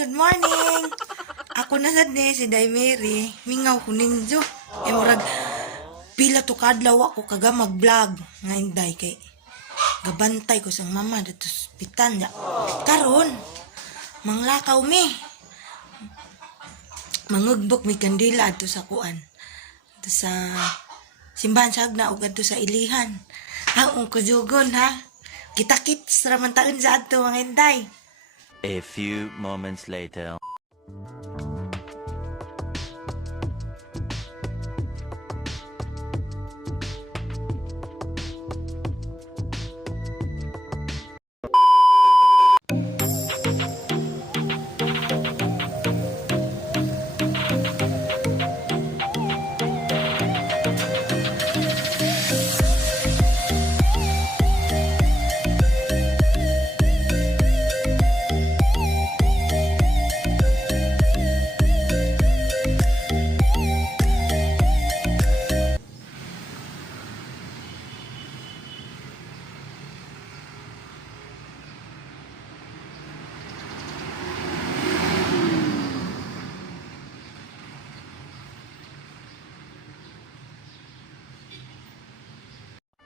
good morning. Ako na sad ni si Day Mary. Mingaw ko ninyo. Murag pila to kadlaw ako kaga mag-vlog nga Day kay gabantay ko sang mama dito sa ospital ya. Karon manglakaw mi. Mangugbok mi kandila adto sa kuan. Adto sa simbahan sa Agna ug adto sa Ilihan. Ang kujugon ha. Kita-kits raman taon sa adto mga Inday. A few moments later.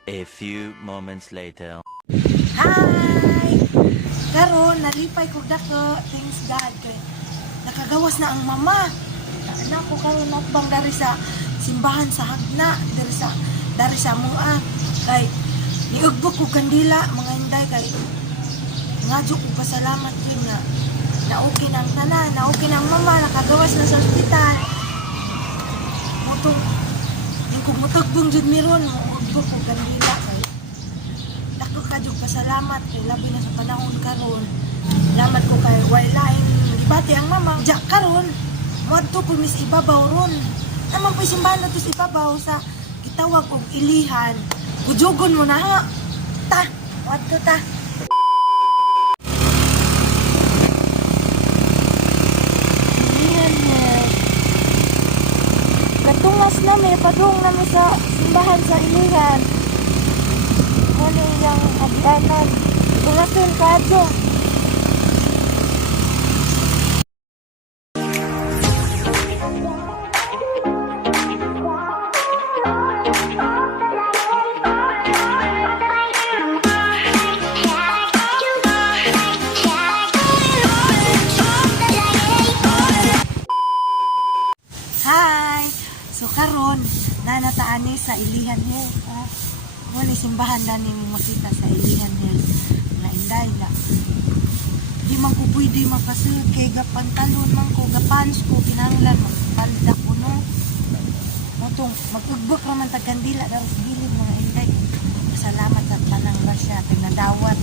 A few moments later. Hi! Karon nalipay ko dako, thanks God kay nakagawas na ang mama. Anak ko karon natbang dari sa simbahan sa Hagna, dari sa mua. Kay niugbok ko kandila mga Inday kay ngadyo ko pasalamat yun nga na okay nang tanan, na okay nang mama, nakagawas na sa ospital. Mutong kung matagbong jud miron ugbok ko kandila kay dako kadyo pasalamat kay labi na sa panahon karon. Salamat ko kay way lain gibati ang mama. Ja karon moadto po mis ibabaw ron. Amang pa simbahan na to sa ibabaw sa gitawag og Ilihan. Kujugon mo na ha. Ta, moadto ta. Katungas nami, padung nami sa simbahan sa Ilihan. Ano yung agianan? Tungasin kadyo. Hi! So karon nanataani sa Ilihan Hill. Wala simbahan na ni makita sa Ilihan Hill. Na Inday na. Di man ko pwede mapasud kay gapantalon man ko, gapans ko, kinahanglan magpalda ko no. Motong magugbok raman tagkandila daw sa gilid mga Inday. Salamat sa tanang grasya pinadawat.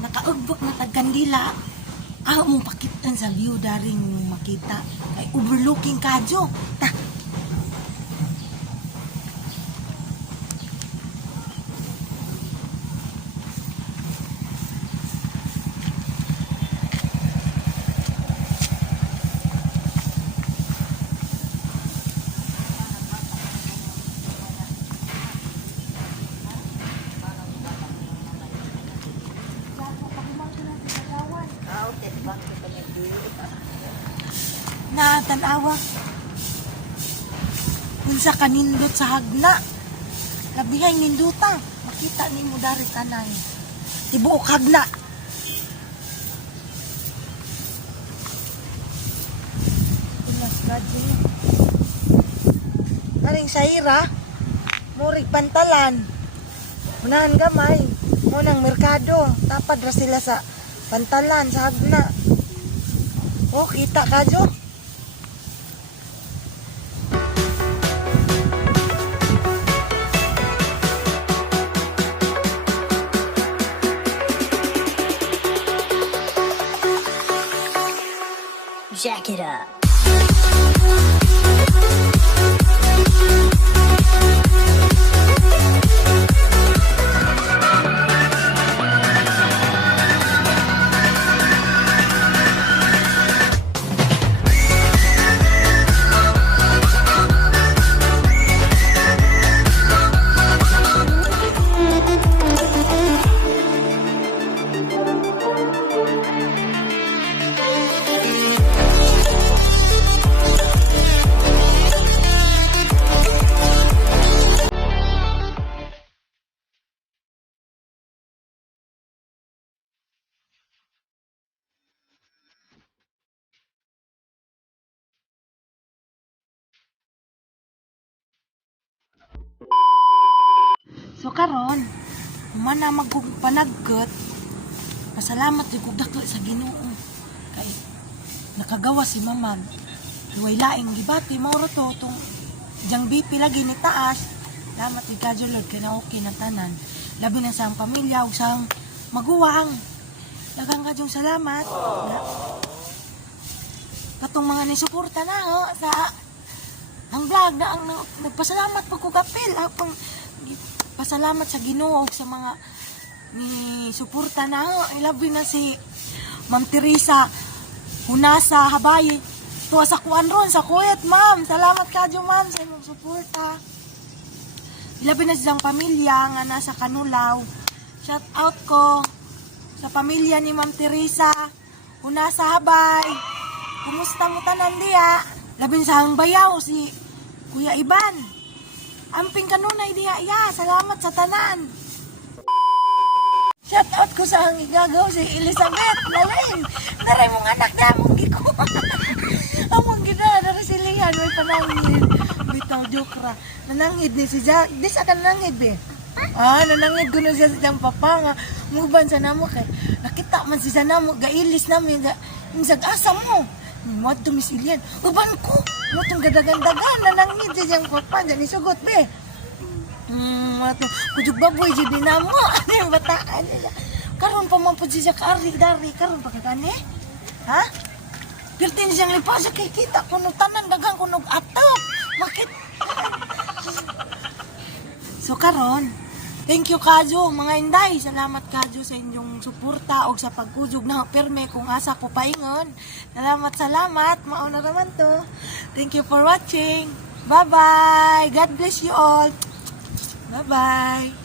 Nakaugbok na tagkandila. Mong pakitan sa view daring makita. Kay overlooking kadyo. Ta. Na tanawa unsa kanindot sa Hagna, labihay ninduta makita nimo dari tanan tibuok Hagna. Kadyo. Karing saira. Murig pantalan. Unahan gamay. Munang merkado. Tapad ra sila sa pantalan, sa hagna. Oh, kita kadyo. Jack it up. So karon, humana magpanaggot. Pasalamat jud kog dako sa Ginoo. Kay nakagawa si Mamag. Duway laing gibati mao ra to tong jang BP lagi ni taas. Salamat jud kadyo Lord kay na okay na tanan. Labi na sa ang pamilya ug sa ang maguwang. Daghang kadyong salamat. Katong mga nisuporta na sa ang vlog na ang nagpasalamat pag ko kapil. Pasalamat sa Ginoo ug sa mga ni suporta na ilabi na si Ma'am Teresa Hunasa Habay tuwa sa kuan ron sa Kuwait. Ma'am, salamat kadyo ma'am sa inyong suporta. Ilabi na silang pamilya nga nasa Canulaw. Shout out ko sa pamilya ni Ma'am Teresa Hunasa Habay. Kumusta mo tanan diya? Labin sa ang bayaw si Kuya Iban. Amping kanunay diya, ya. Salamat sa tanan. Shout out ko sa ang igagaw si Elizabeth Lalain. Naray mong anak niya, among giko. Among gina, naray silihan, may panangid. Bitaw, joke ra. Nanangid ni si Jack. Di sa ka nanangid, be? Nanangid ko na siya sa siyang papa nga. Muban sa namo kay. Nakita man si sa namo, gailis namin. Yung sag-asa mo. Muwad to Miss Ilian. Uban ko. Mo tong gadagan-dagan nanangid siya siyang papa. Diyan isugot, be. Kujug baboy jud dinamo. Ano yung bataan nila? Karon pa man pud siya kaari dari karon pa kagani. Ha? Pirtin siyang lipa sa kay kita kuno tanan dagang kuno atop. Makit. So karon, thank you kadyo mga inday. Salamat kadyo sa inyong suporta og sa pagkujug na perme kung asa ko paingon. Salamat. Mao na raman to. Thank you for watching. Bye-bye. God bless you all. Bye-bye.